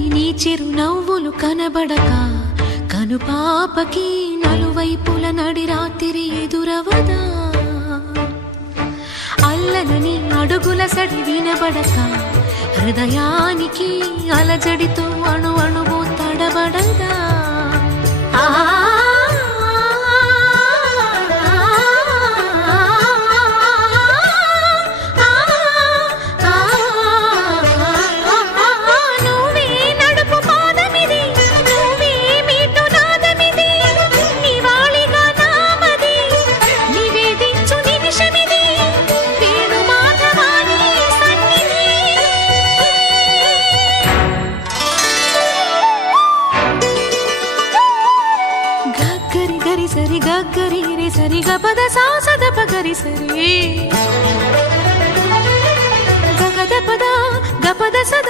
చల్లని నీ చిరునవ్వులు కనబడక కనుపాపకి నలువైపుల నడి రాత్రి ఎదురవదా అల్లలని అడుగుల సడి వినబడక హృదయానికి అలజడితో అణు అణువు తడబడదా సరి గగ్గరి రే సరి గపద సాసద పగరి సరి గగద పద గపద సద